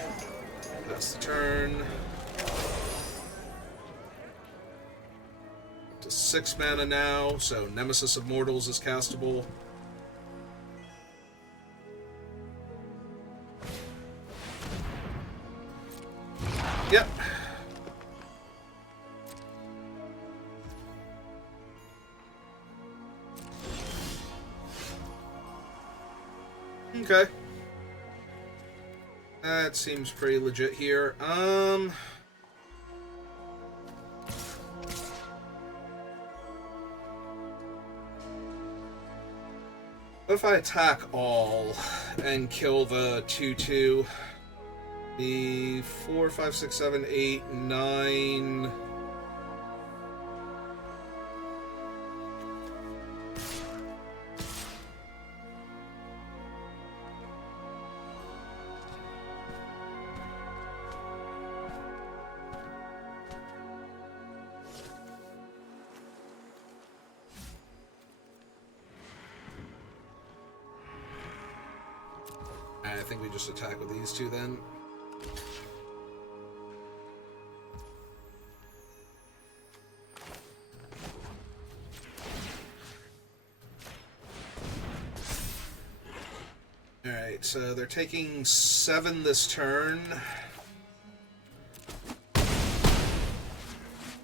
that's the turn. To 6 mana now, so Nemesis of Mortals is castable. Yep. Okay. That seems pretty legit here. What if I attack all and kill the 2/2? The 4, 5, 6, 7, 8, 9... I think we just attack with these two then. Alright, so they're taking 7 this turn.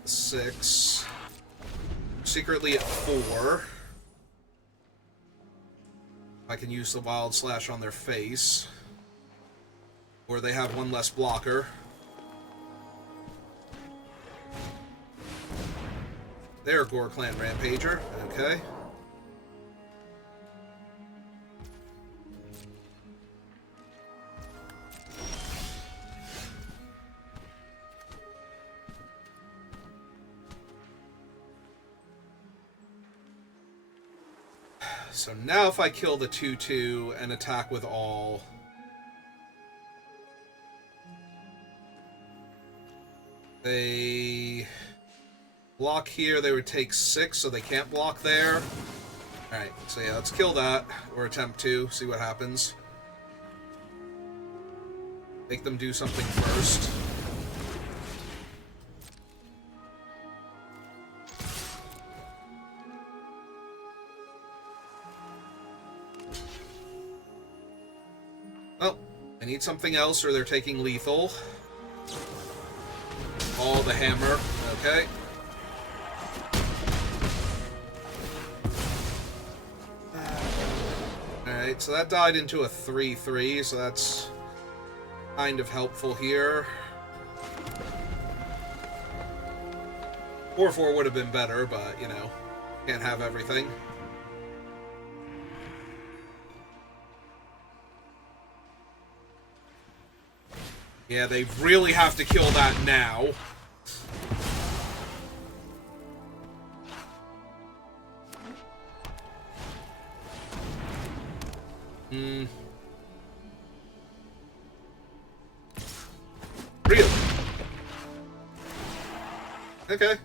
6. Secretly at 4. I can use the Wild Slash on their face. Or they have 1 less blocker. They're Gore Clan Rampager. Okay. So now if I kill the 2/2 and attack with all... They block here, they would take 6, so they can't block there. Alright, so yeah, let's kill that, or attempt to, see what happens. Make them do something first. Oh, I need something else, or they're taking lethal. Oh, the hammer. Okay. Alright, so that died into a 3/3, so that's kind of helpful here. 4/4 would have been better, but, you know, can't have everything. Yeah, they really have to kill that now. Really? Okay.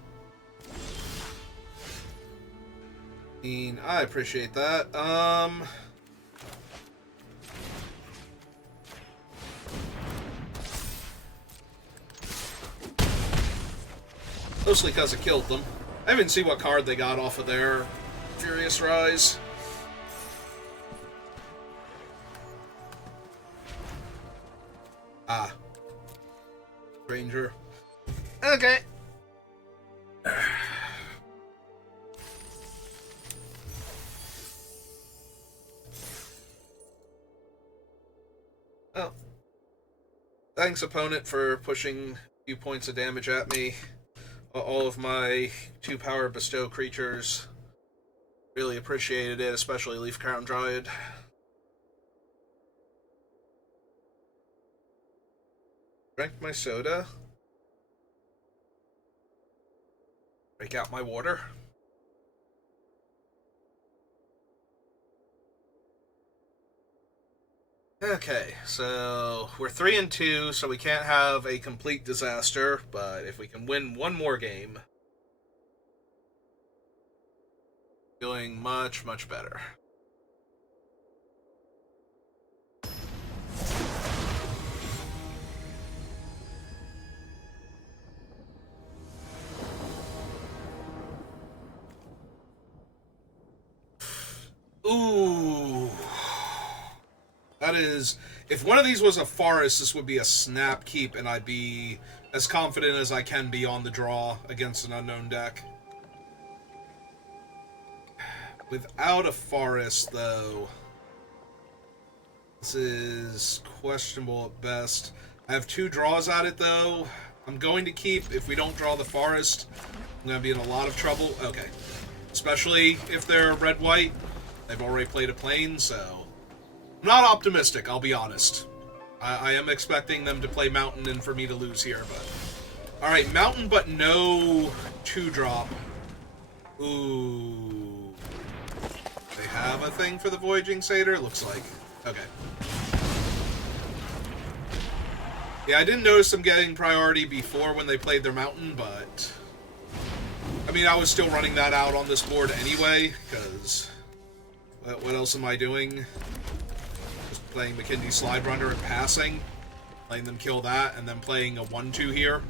I appreciate that. Mostly because it killed them. I haven't seen what card they got off of their Furious Rise. Ah. Ranger. Okay. Oh. Thanks, opponent, for pushing a few points of damage at me. All of my 2-power bestow creatures. Really appreciated it, especially Leaf Crown Dryad. Drank my soda. Break out my water. Okay, so we're 3-2, so we can't have a complete disaster, but if we can win one more game, feeling much, much better. Ooh. That is... If one of these was a forest, this would be a snap keep, and I'd be as confident as I can be on the draw against an unknown deck. Without a forest, though, this is questionable at best. I have 2 draws at it, though. I'm going to keep. If we don't draw the forest, I'm going to be in a lot of trouble. Okay. Especially if they're red-white. They've already played a plane, so... I'm not optimistic, I'll be honest. I am expecting them to play Mountain and for me to lose here, but... Alright, Mountain but no 2-drop. Ooh. They have a thing for the Voyaging Satyr? Looks like. Okay. Yeah, I didn't notice them getting priority before when they played their Mountain, but... I mean, I was still running that out on this board anyway, because... What else am I doing? Just playing McKinney Slide Runner and passing. Letting them kill that, and then playing a 1-2 here.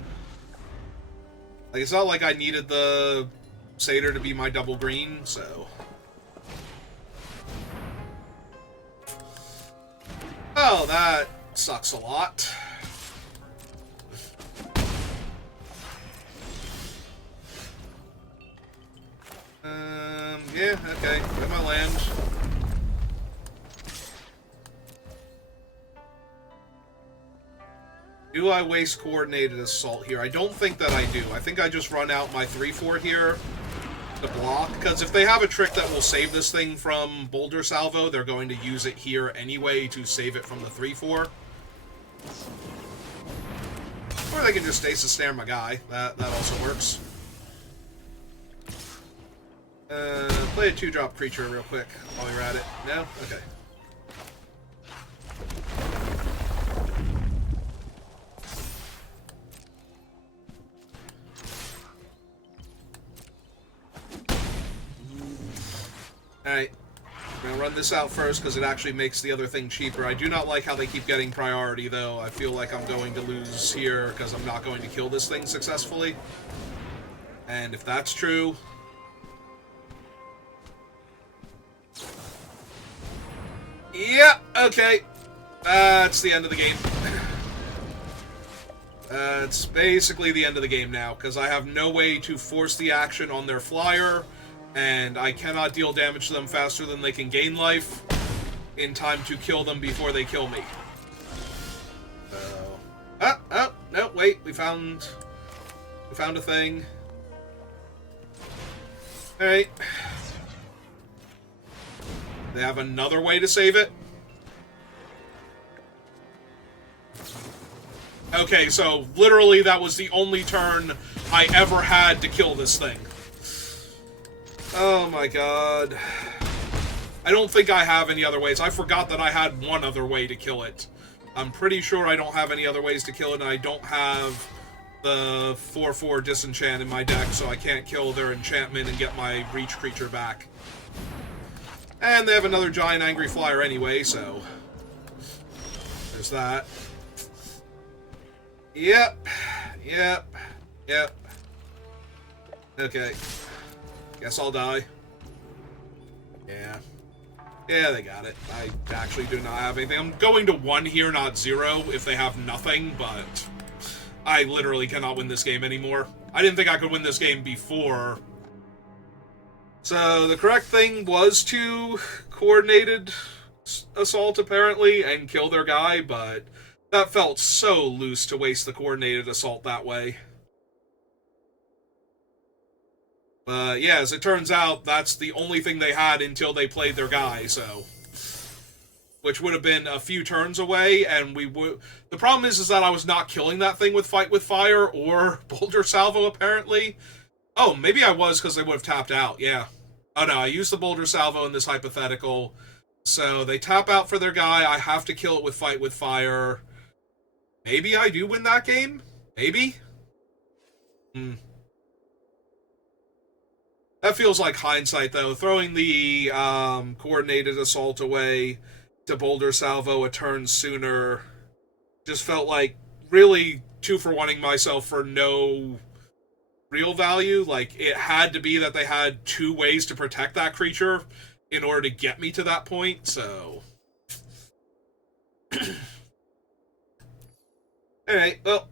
Like, it's not like I needed the Satyr to be my double green, so... Oh, that sucks a lot. Yeah, okay. Get my land. Do I waste Coordinated Assault here? I don't think that I do. I think I just run out my 3/4 here to block, because if they have a trick that will save this thing from Boulder Salvo, they're going to use it here anyway to save it from the 3/4. Or they can just Stasis Snare my guy. That also works. Play a 2-drop creature real quick while you're at it. No? Okay. Alright. I'm going to run this out first because it actually makes the other thing cheaper. I do not like how they keep getting priority, though. I feel like I'm going to lose here because I'm not going to kill this thing successfully. And if that's true... Yeah, okay. That's the end of the game. It's basically the end of the game now, because I have no way to force the action on their flyer, and I cannot deal damage to them faster than they can gain life in time to kill them before they kill me. So... Oh, no, wait, we found a thing. Alright. They have another way to save it? Okay, so literally that was the only turn I ever had to kill this thing. Oh my god. I don't think I have any other ways. I forgot that I had one other way to kill it. I'm pretty sure I don't have any other ways to kill it, and I don't have the 4/4 disenchant in my deck, so I can't kill their enchantment and get my reach creature back. And they have another giant angry flyer anyway, so... There's that. Yep. Okay. Guess I'll die. Yeah. Yeah, they got it. I actually do not have anything. I'm going to 1 here, not 0, if they have nothing, but... I literally cannot win this game anymore. I didn't think I could win this game before... So, the correct thing was to coordinated assault, apparently, and kill their guy, but that felt so loose to waste the coordinated assault that way. But, yeah, as it turns out, that's the only thing they had until they played their guy, so... Which would have been a few turns away, and we would... The problem is that I was not killing that thing with Fight with Fire or Boulder Salvo, apparently. Oh, maybe I was because they would have tapped out, yeah. Oh no, I used the Boulder Salvo in this hypothetical. So they tap out for their guy, I have to kill it with Fight with Fire. Maybe I do win that game? Maybe? That feels like hindsight, though. Throwing the coordinated assault away to Boulder Salvo a turn sooner just felt like really 2-for-1ing myself for no... real value. Like, it had to be that they had 2 ways to protect that creature in order to get me to that point, so... Alright, well...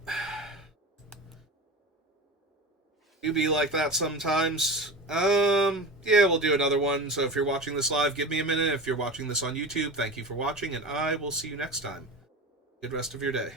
You be like that sometimes. Yeah, we'll do another one, so if you're watching this live, give me a minute. If you're watching this on YouTube, thank you for watching, and I will see you next time. Good rest of your day.